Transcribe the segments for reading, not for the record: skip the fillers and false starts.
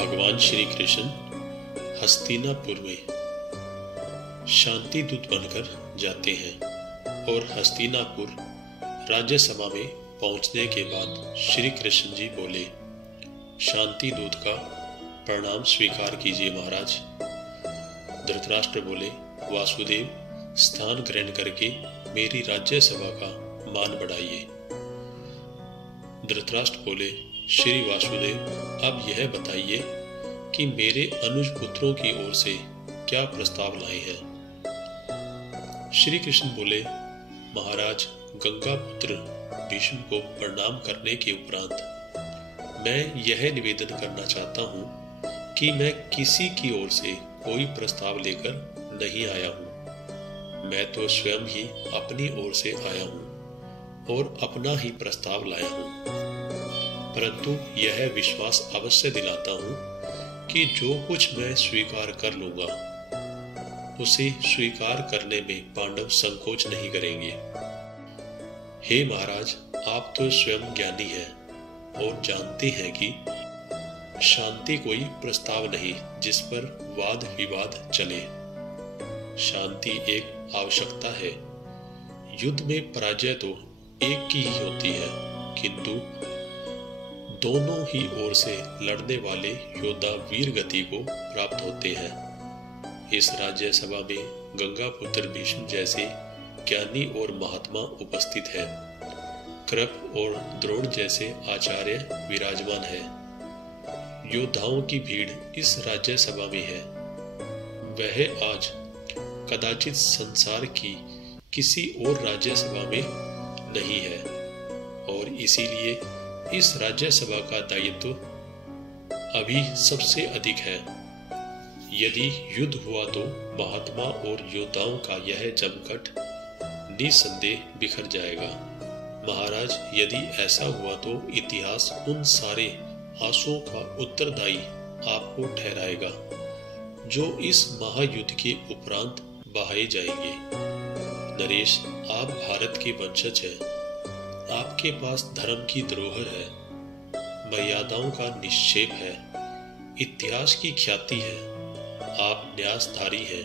भगवान श्री कृष्ण हस्तिनापुर में शांति दूत बनकर जाते हैं और हस्तिनापुर राज्यसभा में पहुंचने के बाद श्री कृष्ण जी बोले, शांति दूत का प्रणाम स्वीकार कीजिए महाराज। धृतराष्ट्र बोले, वासुदेव स्थान ग्रहण करके मेरी राज्यसभा का मान बढ़ाइए। धृतराष्ट्र बोले, श्री वासुदेव अब यह बताइए कि मेरे अनुज पुत्रों की ओर से क्या प्रस्ताव लाए हैं। श्री कृष्ण बोले, महाराज गंगा पुत्र भीष्म को प्रणाम करने के उपरांत मैं यह निवेदन करना चाहता हूँ कि मैं किसी की ओर से कोई प्रस्ताव लेकर नहीं आया हूँ। मैं तो स्वयं ही अपनी ओर से आया हूँ और अपना ही प्रस्ताव लाया हूँ, परंतु यह विश्वास अवश्य दिलाता हूँ कि जो कुछ मैं स्वीकार कर लूंगा उसे स्वीकार करने में पांडव संकोच नहीं करेंगे। हे महाराज, आप तो स्वयं ज्ञानी हैं और जानते हैं कि शांति कोई प्रस्ताव नहीं जिस पर वाद विवाद चले। शांति एक आवश्यकता है। युद्ध में पराजय तो एक की ही होती है, किंतु दोनों ही ओर से लड़ने वाले योद्धा वीर गति को प्राप्त होते हैं। इस राज्यसभा में गंगा पुत्र भीष्म जैसे ज्ञानी और महात्मा उपस्थित हैं। कृप और द्रोण जैसे आचार्य विराजमान है। योद्धाओं की भीड़ इस राज्यसभा में है। वह आज कदाचित संसार की किसी और राज्यसभा में नहीं है और इसीलिए इस राज्यसभा का दायित्व अभी सबसे अधिक है। यदि युद्ध हुआ तो महात्मा और योद्धाओं का यह जमघट निसंदेह बिखर जाएगा। महाराज, यदि ऐसा हुआ तो इतिहास उन सारे आंसुओं का उत्तरदायी आपको ठहराएगा जो इस महायुद्ध के उपरांत बहाए जाएंगे। नरेश, आप भारत के वंशज हैं। आपके पास धर्म की धरोहर है, मर्यादाओं का निक्षेप है, इतिहास की ख्याति है। आप न्यासधारी हैं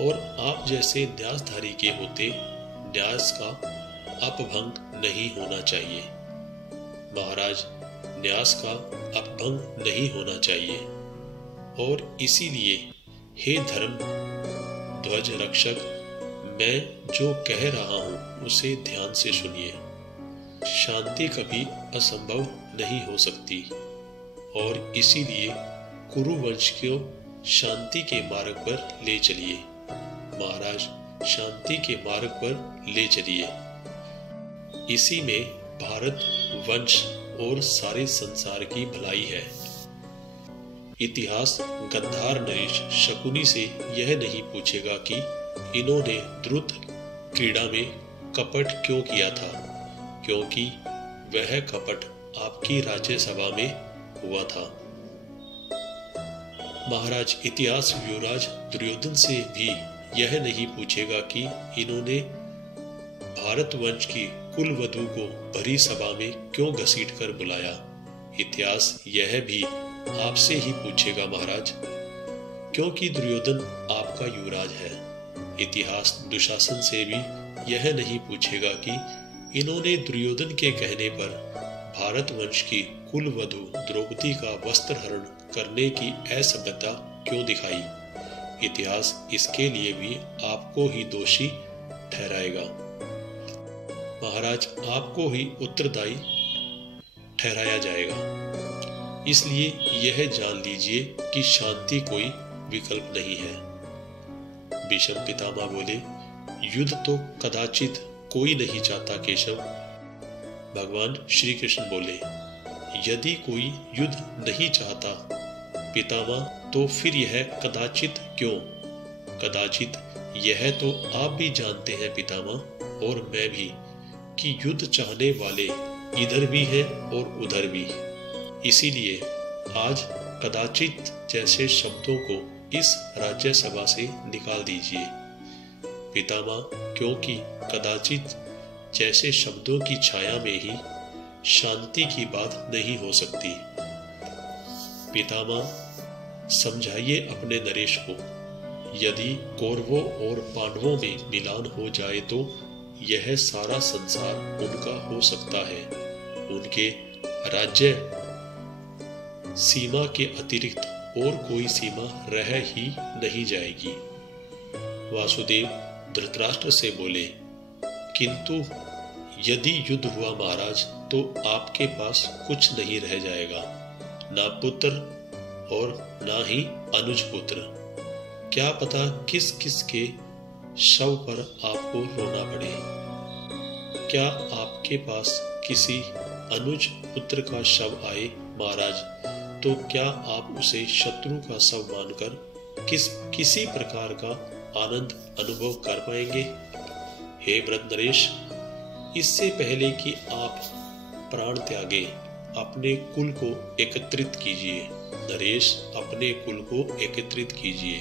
और आप जैसे न्यासधारी के होते न्यास का अपभंग नहीं होना चाहिए। महाराज, न्यास का अपभंग नहीं होना चाहिए और इसीलिए हे धर्म ध्वज रक्षक, मैं जो कह रहा हूं उसे ध्यान से सुनिए। शांति कभी असंभव नहीं हो सकती और इसीलिए कुरु वंश को शांति के मार्ग पर ले चलिए। महाराज, शांति के मार्ग पर ले चलिए। इसी में भारत वंश और सारे संसार की भलाई है। इतिहास गंधार नरेश शकुनी से यह नहीं पूछेगा कि इन्होंने द्रुत क्रीड़ा में कपट क्यों किया था, क्योंकि वह कपट आपकी राज्यसभा में हुआ था। महाराज, इतिहास युवराज दुर्योधन से भी यह नहीं पूछेगा कि इन्होंने भारत वंश की कुल वधू को भरी सभा में क्यों घसीटकर बुलाया। इतिहास यह भी आपसे ही पूछेगा महाराज, क्योंकि दुर्योधन आपका युवराज है। इतिहास दुशासन से भी यह नहीं पूछेगा कि इन्होंने दुर्योधन के कहने पर भारत वंश की कुल वधू द्रौपदी का वस्त्र हरण करने की असभ्यता क्यों दिखाई। इतिहास इसके लिए भी आपको ही दोषी ठहराएगा। महाराज, आपको ही उत्तरदायी ठहराया जाएगा। इसलिए यह जान लीजिए कि शांति कोई विकल्प नहीं है। भीष्म पितामह बोले, युद्ध तो कदाचित कोई नहीं चाहता केशव। भगवान श्री कृष्ण बोले, यदि कोई युद्ध नहीं चाहता पितामह, तो फिर यह कदाचित क्यों? कदाचित यह तो आप भी जानते हैं पितामह और मैं भी कि युद्ध चाहने वाले इधर भी हैं और उधर भी। इसीलिए आज कदाचित जैसे शब्दों को इस राज्यसभा से निकाल दीजिए पितामह, क्योंकि कदाचित जैसे शब्दों की छाया में ही शांति की बात नहीं हो सकती। पितामह समझाइए अपने नरेश को, यदि कौरवों और पांडवों में मिलान हो जाए तो यह सारा संसार उनका हो सकता है। उनके राज्य सीमा के अतिरिक्त और कोई सीमा रह ही नहीं जाएगी। वासुदेव धृतराष्ट्र से बोले, किंतु यदि युद्ध हुआ महाराज तो आपके पास कुछ नहीं रह जाएगा, ना पुत्र और ना ही अनुज पुत्र। क्या पता किस किस के शव पर आपको रोना पड़े। क्या आपके पास किसी अनुज पुत्र का शव आए महाराज, तो क्या आप उसे शत्रु का शव मानकर किसी प्रकार का आनंद अनुभव कर पाएंगे? हे व्रत नरेश, इससे पहले कि आप प्राण त्यागे, अपने कुल को एकत्रित कीजिए। नरेश, अपने कुल को एकत्रित कीजिए।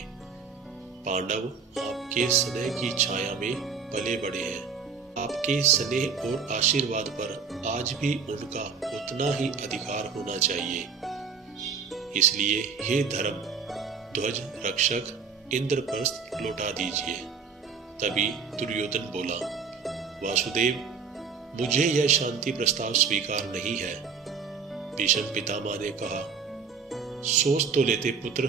पांडव आपके स्नेह की छाया में पले बड़े हैं। आपके स्नेह और आशीर्वाद पर आज भी उनका उतना ही अधिकार होना चाहिए। इसलिए हे धर्म ध्वज रक्षक, इंद्रप्रस्थ लौटा दीजिए। तभी दुर्योधन बोला, वासुदेव, मुझे यह शांति प्रस्ताव स्वीकार नहीं है। भीष्म पितामह ने कहा, सोच तो लेते पुत्र।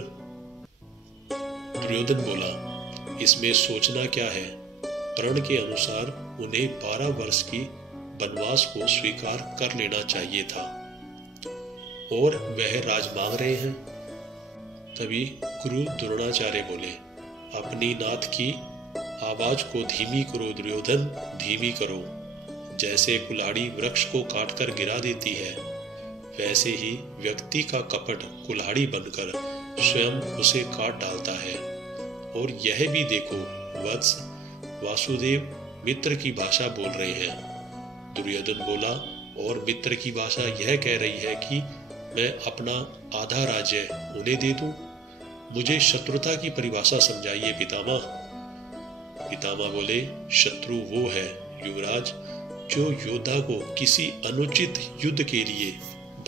दुर्योधन बोला, इसमें सोचना क्या है? प्रण के अनुसार उन्हें 12 वर्ष की वनवास को स्वीकार कर लेना चाहिए था, और वह राज मांग रहे हैं। तभी गुरु द्रोणाचार्य बोले, अपनी नाथ की आवाज को धीमी करो दुर्योधन, धीमी करो। जैसे कुल्हाड़ी वृक्ष को काटकर गिरा देती है, वैसे ही व्यक्ति का कपट कुल्हाड़ी बनकर स्वयं उसे काट डालता है। और यह भी देखो वत्स, वासुदेव मित्र की भाषा बोल रहे हैं। दुर्योधन बोला, और मित्र की भाषा यह कह रही है कि मैं अपना आधा राज्य उन्हें दे दूं। मुझे शत्रुता की परिभाषा समझाइए पितामह। पितामह बोले, शत्रु वो है युवराज जो योद्धा को किसी अनुचित युद्ध के लिए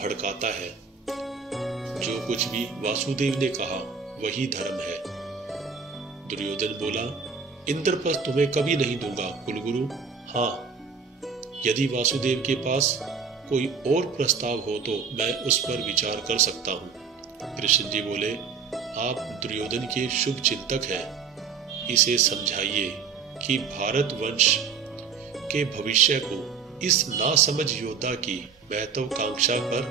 भड़काता है। जो कुछ भी वासुदेव ने कहा वही धर्म है। दुर्योधन बोला, इंद्रप्रस्थ तुम्हें कभी नहीं दूंगा कुलगुरु। हाँ, यदि वासुदेव के पास कोई और प्रस्ताव हो तो मैं उस पर विचार कर सकता हूँ। कृष्ण जी बोले, आप दुर्योधन के शुभ चिंतक हैं। इसे समझाइए कि भारत वंश के भविष्य को इस नासमझ योद्धा की महत्वाकांक्षा पर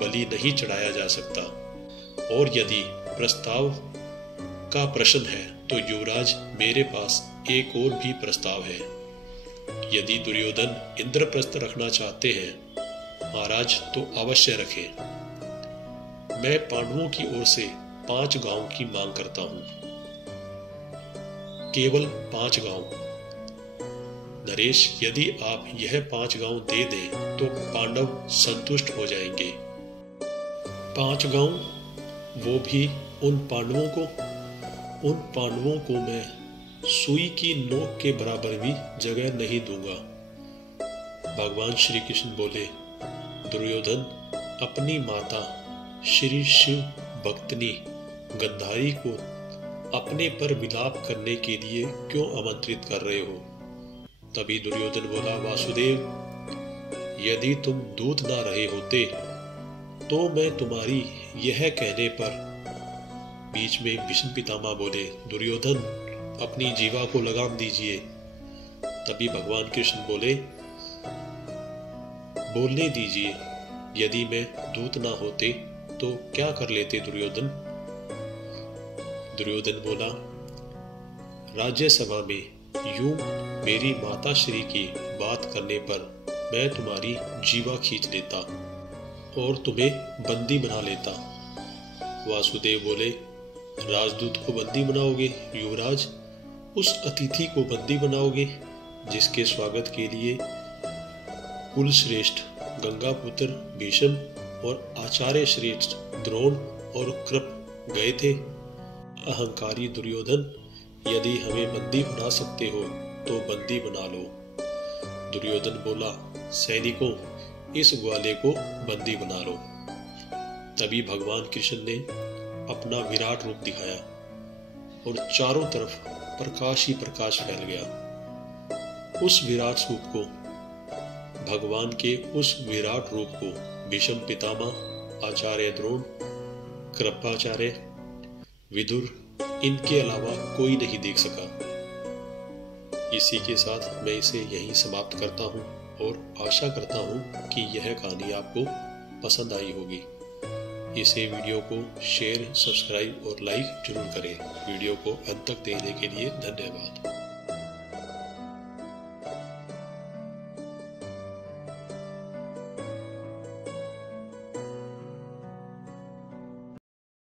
बलि नहीं चढ़ाया जा सकता। और यदि प्रस्ताव का प्रश्न है तो युवराज, मेरे पास एक और भी प्रस्ताव है। यदि दुर्योधन इंद्रप्रस्थ रखना चाहते हैं महाराज तो अवश्य रखें। मैं पांडवों की ओर से 5 गांव की मांग करता हूं, केवल 5 गांव। नरेश, यदि आप यह 5 गांव दे दें तो पांडव संतुष्ट हो जाएंगे। 5 गांव, वो भी उन पांडवों को मैं सुई की नोक के बराबर भी जगह नहीं दूंगा। भगवान श्री कृष्ण बोले, दुर्योधन अपनी माता श्री शिव भक्तनी गंधारी को अपने पर विलाप करने के लिए क्यों आमंत्रित कर रहे हो? तभी दुर्योधन बोला, वासुदेव, यदि तुम दूत ना रहे होते तो मैं तुम्हारी यह कहने पर। बीच में भीष्म पितामह बोले, दुर्योधन अपनी जीवा को लगाम दीजिए। तभी भगवान कृष्ण बोले, बोलने दीजिए। यदि मैं दूत ना होते तो क्या कर लेते दुर्योधन? दुर्योधन बोला, राज्यसभा में यूं मेरी माता श्री की बात करने पर मैं तुम्हारी जीवा खींच लेता और तुम्हें बंदी बना लेता। वासुदेव बोले, राजदूत को बंदी बनाओगे युवराज? उस अतिथि को बंदी बनाओगे जिसके स्वागत के लिए कुल श्रेष्ठ गंगापुत्र भीष्म और आचार्य श्रेष्ठ द्रोण और कृप गए थे। अहंकारी दुर्योधन, यदि हमें बंदी बना सकते हो तो बंदी बना लो। दुर्योधन बोला, सैनिकों, इस ग्वाले को बंदी बना लो। तभी भगवान कृष्ण ने अपना विराट रूप दिखाया और चारों तरफ प्रकाश ही प्रकाश फैल गया। उस विराट रूप को, भगवान के उस विराट रूप को भीष्म पितामह, आचार्य द्रोण, कृपाचार्य, विदुर, इनके अलावा कोई नहीं देख सका। इसी के साथ मैं इसे यहीं समाप्त करता हूँ और आशा करता हूँ कि यह कहानी आपको पसंद आई होगी। इसे वीडियो को शेयर, सब्सक्राइब और लाइक जरूर करें। वीडियो को अंत तक देखने के लिए धन्यवाद।